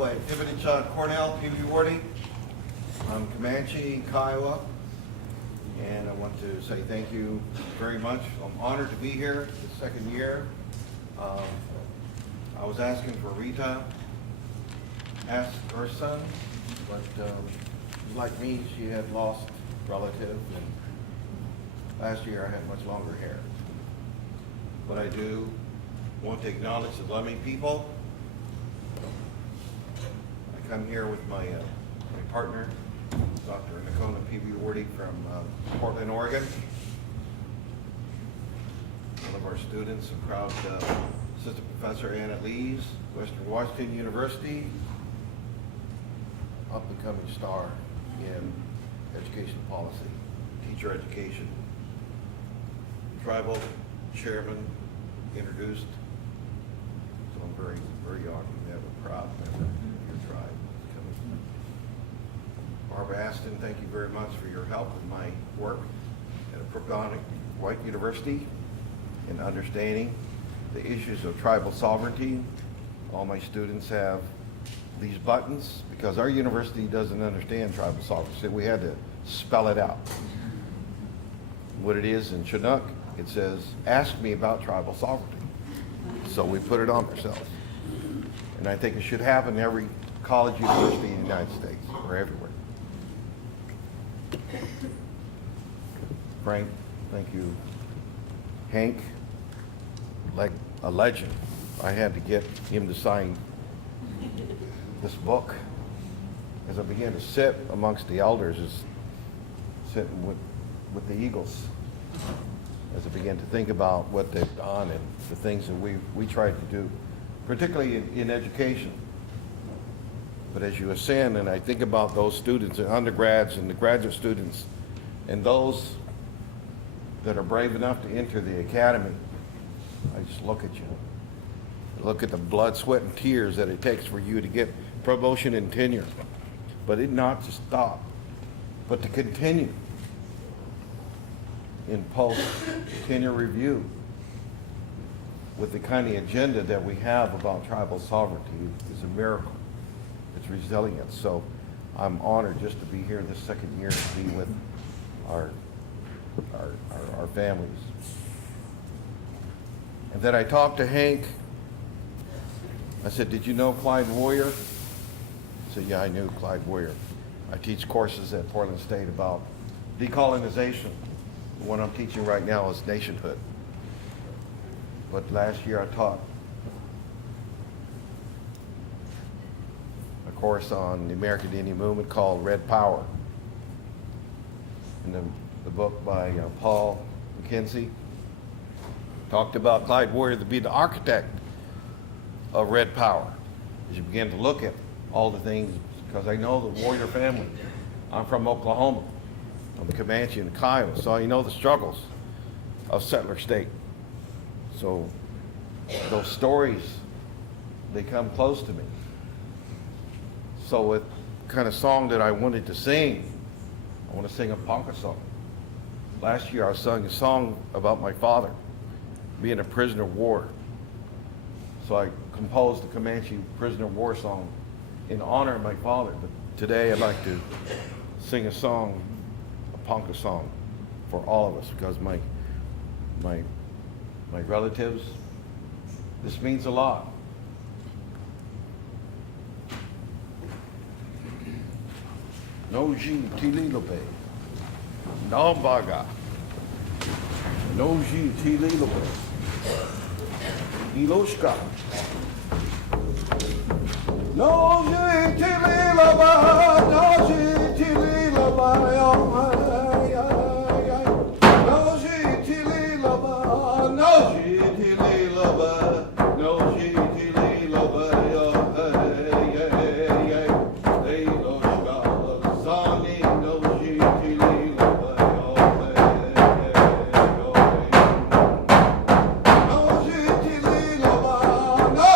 Cornel, Pewewardy. I'm Comanche, Kiowa, and I want to say thank you very much. I'm honored to be here the second year. I was asking for Rita, asked her son, but like me, she had lost relatives, and last year I had much longer hair. But I do want to acknowledge the Lummi people. I come here with my partner, Dr. Pewewardy from Portland, Oregon. One of our students, a proud assistant professor, Anna Lees, Western Washington University, up-and-coming star in education policy, teacher education. Tribal chairman introduced, so I'm very, very honored to have a proud member of your tribe coming. Barbara Aston, thank you very much for your help in my work at a Proconic White University in understanding the issues of tribal sovereignty. All my students have these buttons because our university doesn't understand tribal sovereignty. We had to spell it out. What it is in Chinook, it says, ask me about tribal sovereignty. So we put it on ourselves. And I think it should happen in every college, university in the United States, or everywhere. Frank, thank you. Hank, like a legend. I had to get him to sign this book. As I began to sit amongst the elders, is sitting with the Eagles, as I began to think about what they've done and the things that we tried to do, particularly in education. But as you ascend, and I think about those students, the undergrads and the graduate students, and those that are brave enough to enter the academy, I just look at you. I look at the blood, sweat, and tears that it takes for you to get promotion and tenure. But it not to stop, but to continue in post-tenure review with the kind of agenda that we have about tribal sovereignty is a miracle. It's resilience. So I'm honored just to be here this second year to be with our families. And then I talked to Hank. I said, did you know Clyde Warrior? He said, yeah, I knew Clyde Warrior. I teach courses at Portland State about decolonization. The one I'm teaching right now is nationhood. But last year I taught a course on the American Indian movement called Red Power. And the book by Paul McKenzie talked about Clyde Warrior to be the architect of Red Power. As you begin to look at all the things, because I know the Warrior family. I'm from Oklahoma. I'm a Comanche and Kiowa, so I know the struggles of settler state. So those stories, they come close to me. So with kind of song that I wanted to sing, I want to sing a Ponca song. Last year I sang a song about my father being a prisoner of war. So I composed the Comanche prisoner of war song in honor of my father. But today I'd like to sing a song, a Ponca song, for all of us, because my relatives, this means a lot. No ji tililope, Nambaga, no ji tililope, Iloshka, no ji tililope, no ji tililope, no ji tililope, no ji tililope, no ji tililope. No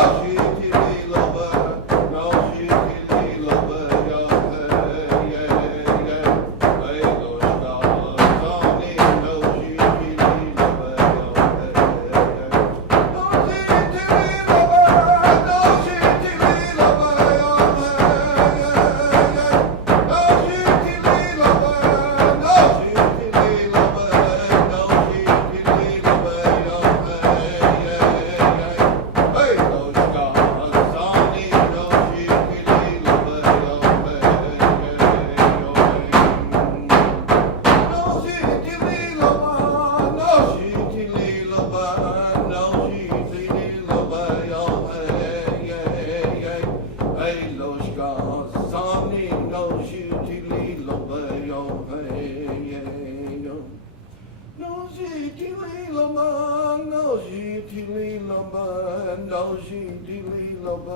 So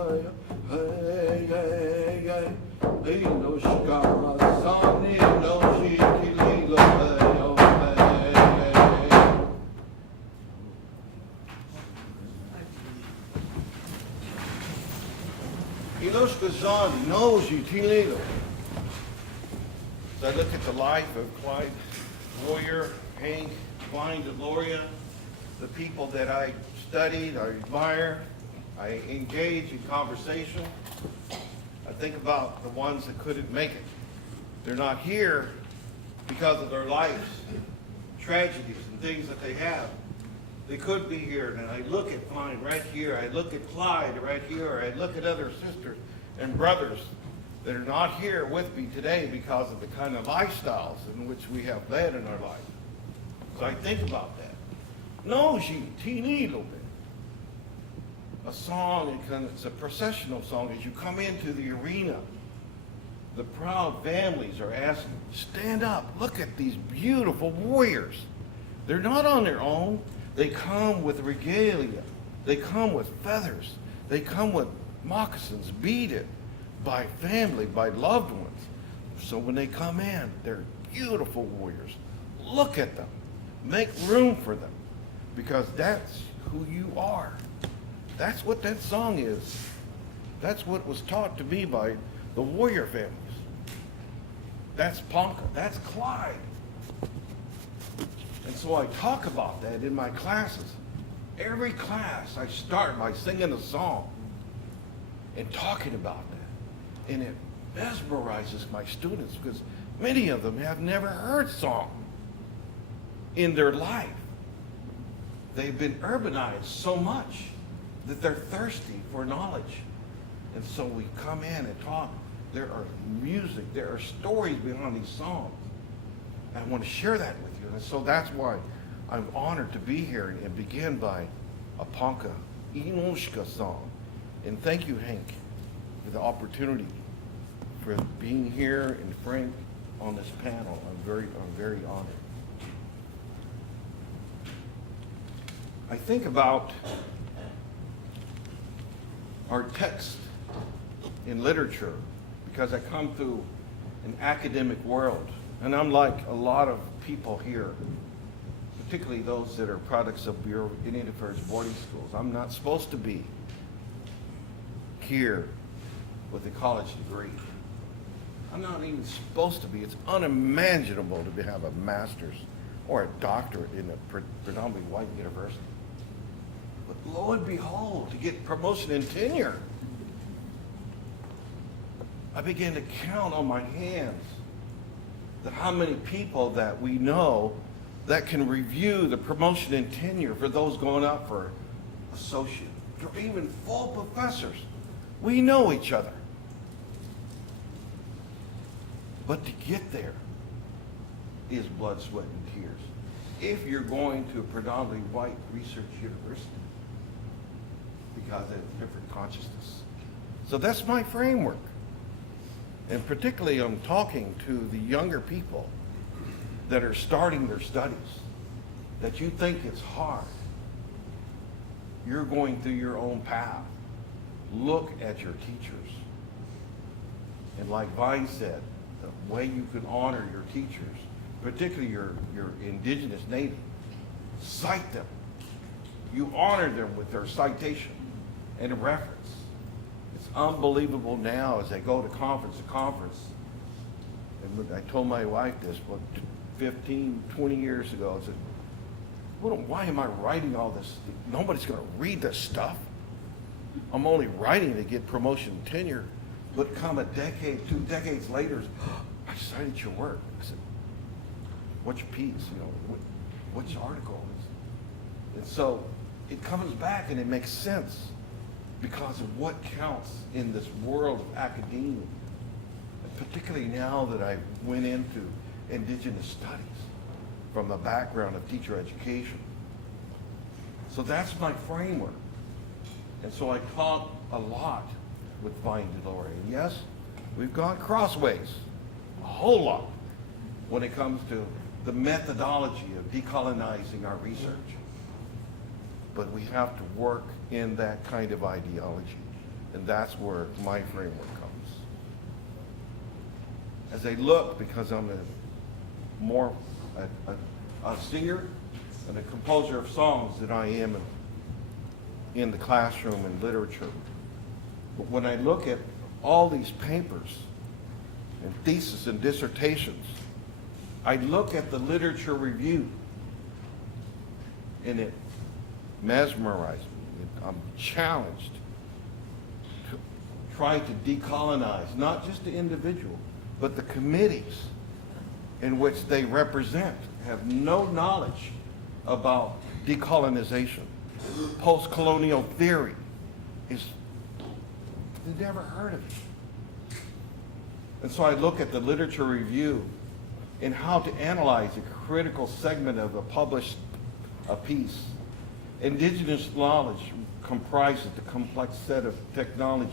I look at the life of Clyde Warrior, Hank, Klein, Deloria, the people that I studied, I admire, I engage in conversation. I think about the ones that couldn't make it. They're not here because of their lives, tragedies and things that they have. They could be here, and I look at Klein right here, I look at Clyde right here, I look at other sisters and brothers that are not here with me today because of the kind of lifestyles in which we have led in our life. So I think about that. No, teeny little bit. A song, it's a processional song. As you come into the arena, the proud families are asking, stand up, look at these beautiful warriors. They're not on their own. They come with regalia. They come with feathers. They come with moccasins beaded by family, by loved ones. So when they come in, they're beautiful warriors. Look at them. Make room for them, because that's who you are. That's what that song is. That's what was taught to me by the warrior families. That's Ponca. That's Clyde. And so I talk about that in my classes. Every class, I start by singing a song and talking about that. And it mesmerizes my students because many of them have never heard song in their life. They've been urbanized so much that they're thirsty for knowledge. And so we come in and talk. There are music, there are stories behind these songs. And I want to share that with you. And so that's why I'm honored to be here and begin by a Ponca Inoshka song. And thank you, Hank, for the opportunity for being here and Frank on this panel. I'm very honored. I think about our text in literature because I come through an academic world. And unlike a lot of people here, particularly those that are products of Bureau of Indian Affairs boarding schools, I'm not supposed to be here with a college degree. I'm not even supposed to be. It's unimaginable to have a master's or a doctorate in a predominantly white university. But lo and behold, to get promotion and tenure, I began to count on my hands that how many people that we know that can review the promotion and tenure for those going up for associate, or even full professors. We know each other. But to get there is blood, sweat, and tears. If you're going to a predominantly white research university, because of different consciousness. So that's my framework. And particularly I'm talking to the younger people that are starting their studies, that you think it's hard. You're going through your own path. Look at your teachers. And like Vine said, the way you can honor your teachers, particularly your indigenous native, cite them. You honor them with their citation and a reference. It's unbelievable now as I go to conference to conference. And I told my wife this, 15, 20 years ago. I said, why am I writing all this? Nobody's going to read this stuff. I'm only writing to get promotion and tenure. But come a decade, 2 decades later, I cited your work. I said, what's your piece? What's your article? And so it comes back and it makes sense because of what counts in this world of academia. And particularly now that I went into Indigenous studies from the background of teacher education. So that's my framework. And so I talk a lot with Vine Deloria. And yes, we've gone crossways, a whole lot, when it comes to the methodology of decolonizing our research. But we have to work in that kind of ideology. And that's where my framework comes. As I look, because I'm a singer and a composer of songs than I am in the classroom and literature. But when I look at all these papers and theses and dissertations, I look at the literature review and it mesmerizes me. I'm challenged to try to decolonize, not just the individual, but the committees in which they represent have no knowledge about decolonization. Post-colonial theory is, they've never heard of it. And so I look at the literature review and how to analyze a critical segment of a piece. Indigenous knowledge comprises the complex set of technologies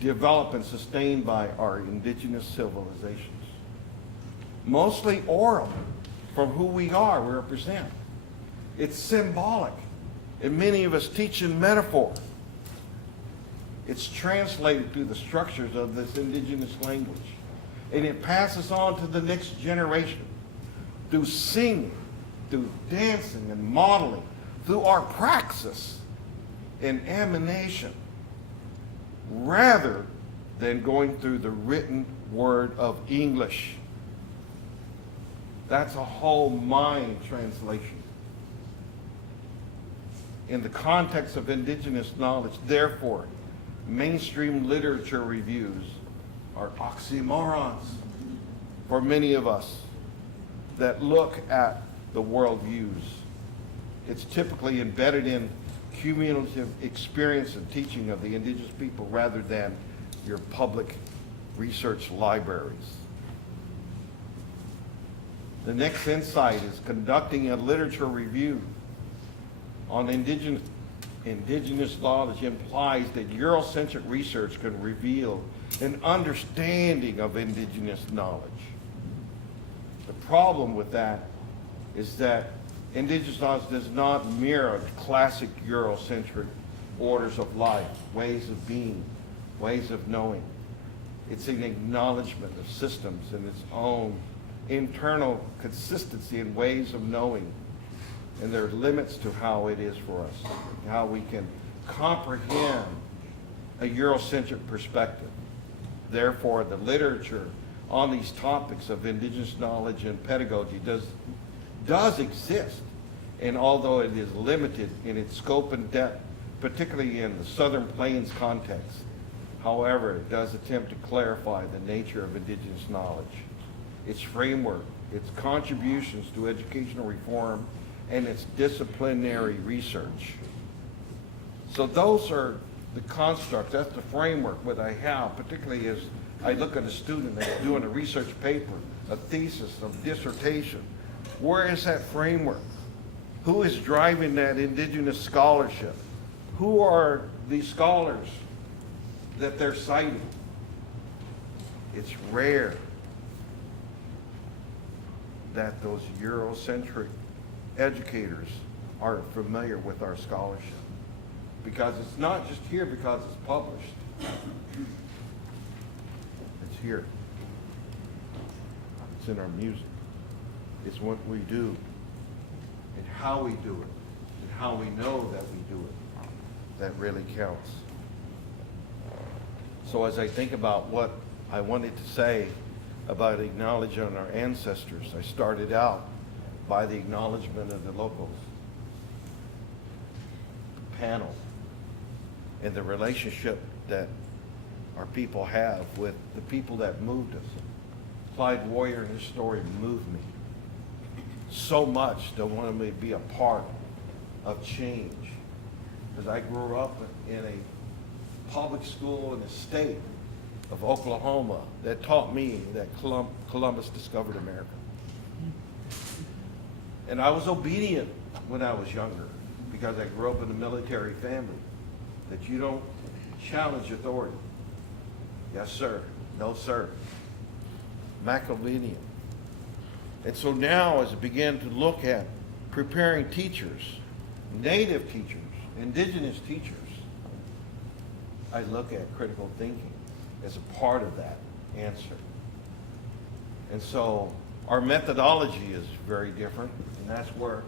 developed and sustained by our indigenous civilizations. Mostly oral, from who we are, we represent. It's symbolic, and many of us teach in metaphor. It's translated through the structures of this indigenous language, and it passes on to the next generation through singing, through dancing and modeling, through our praxis and emanation, rather than going through the written word of English. That's a whole mind translation. In the context of indigenous knowledge, therefore, mainstream literature reviews are oxymorons for many of us that look at the worldviews. It's typically embedded in cumulative experience and teaching of the indigenous people rather than your public research libraries. The next insight is conducting a literature review on indigenous knowledge implies that Eurocentric research can reveal an understanding of indigenous knowledge. The problem with that is that indigenous knowledge does not mirror the classic Eurocentric orders of life, ways of being, ways of knowing. It's an acknowledgement of systems and its own internal consistency in ways of knowing. And there are limits to how it is for us, how we can comprehend a Eurocentric perspective. Therefore, the literature on these topics of indigenous knowledge and pedagogy does exist. And although it is limited in its scope and depth, particularly in the Southern Plains context, however, it does attempt to clarify the nature of indigenous knowledge, its framework, its contributions to educational reform, and its disciplinary research. So those are the constructs, that's the framework that I have, particularly as I look at a student that's doing a research paper, a thesis, a dissertation. Where is that framework? Who is driving that indigenous scholarship? Who are these scholars that they're citing? It's rare that those Eurocentric educators are familiar with our scholarship, because it's not just here because it's published. It's here. It's in our music. It's what we do and how we do it and how we know that we do it that really counts. So as I think about what I wanted to say about acknowledging our ancestors, I started out by the acknowledgement of the locals, the panel, and the relationship that our people have with the people that moved us. Clyde Warrior and his story moved me so much that wanted me to be a part of change. Because I grew up in a public school in the state of Oklahoma that taught me that Columbus discovered America. And I was obedient when I was younger because I grew up in a military family, that you don't challenge authority. Yes, sir. No, sir. Macavinian. And so now as I began to look at preparing teachers, native teachers, indigenous teachers, I look at critical thinking as a part of that answer. And so our methodology is very different, and that's where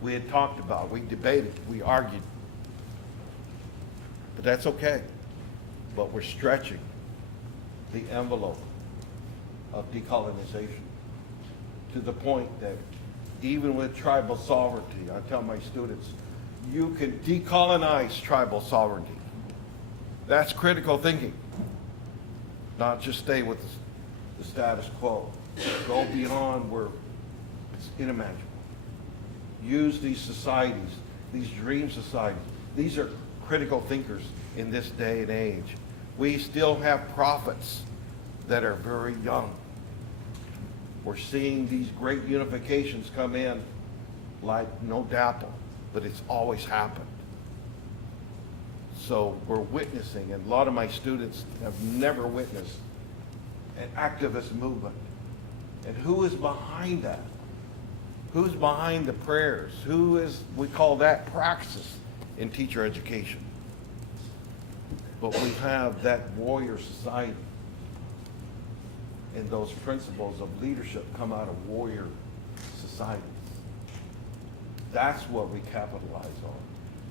we had talked about, we debated, we argued. But that's okay. But we're stretching the envelope of decolonization to the point that even with tribal sovereignty, I tell my students, you can decolonize tribal sovereignty. That's critical thinking. Not just stay with the status quo. Go beyond where it's unimaginable. Use these societies, these dream societies. These are critical thinkers in this day and age. We still have prophets that are very young. We're seeing these great unifications come in like no dapple, but it's always happened. So we're witnessing, and a lot of my students have never witnessed an activist movement. And who is behind that? Who's behind the prayers? Who is, we call that praxis in teacher education. But we have that warrior society. And those principles of leadership come out of warrior societies. That's what we capitalize on.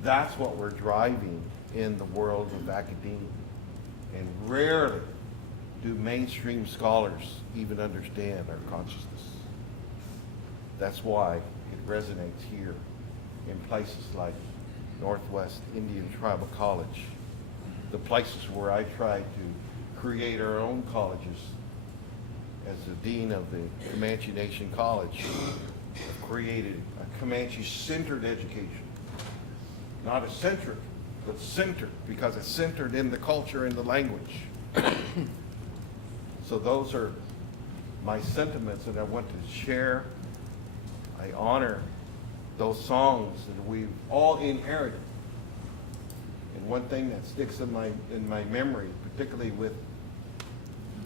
That's what we're driving in the world of academia. And rarely do mainstream scholars even understand our consciousness. That's why it resonates here in places like Northwest Indian Tribal College, the places where I tried to create our own colleges. As the dean of the Comanche Nation College, created a Comanche-centered education. Not eccentric, but centered, because it's centered in the culture and the language. So those are my sentiments that I want to share. I honor those songs that we've all inherited. And one thing that sticks in my memory, particularly with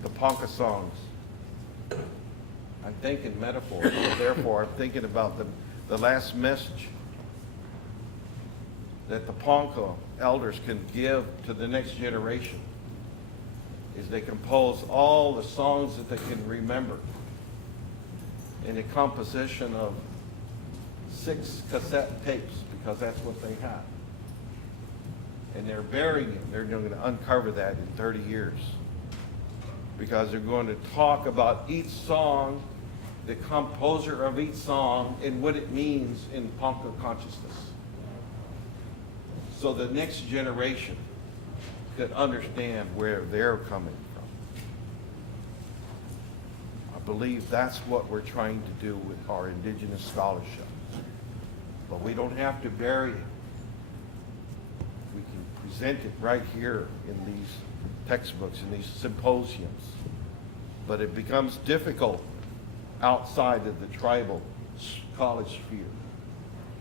the Ponca songs, I'm thinking metaphor, so therefore I'm thinking about the last message that the Ponca elders can give to the next generation is they compose all the songs that they can remember in a composition of 6 cassette tapes, because that's what they have. And they're burying it. They're going to uncover that in 30 years. Because they're going to talk about each song, the composer of each song, and what it means in Ponca consciousness. So the next generation could understand where they're coming from. I believe that's what we're trying to do with our Indigenous scholarship. But we don't have to bury it. We can present it right here in these textbooks and these symposiums, but it becomes difficult outside of the tribal college sphere.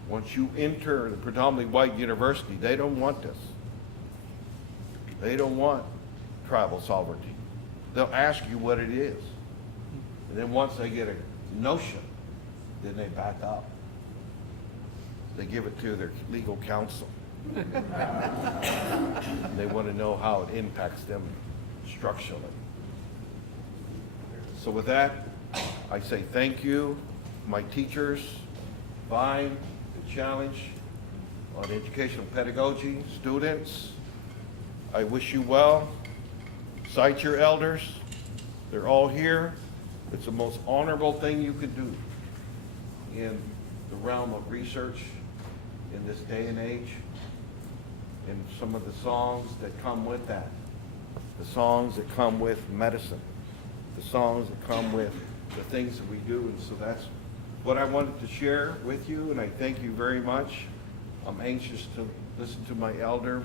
Once you enter the predominantly white university, they don't want this. They don't want tribal sovereignty. They'll ask you what it is. And then once they get a notion, then they back up. They give it to their legal counsel. They want to know how it impacts them structurally. So with that, I say thank you, my teachers, Vine, the Challenge on Educational Pedagogy, students. I wish you well. Cite your elders. They're all here. It's the most honorable thing you could do in the realm of research in this day and age. And some of the songs that come with that, the songs that come with medicine, the songs that come with the things that we do. And so that's what I wanted to share with you, and I thank you very much. I'm anxious to listen to my elder,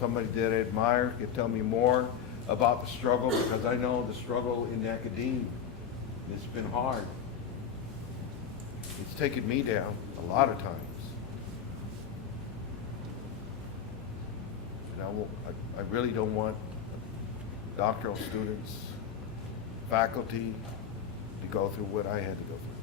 somebody that I admire, can tell me more about the struggle, because I know the struggle in academia, it's been hard. It's taken me down a lot of times. And I really don't want doctoral students, faculty, to go through what I had to go through.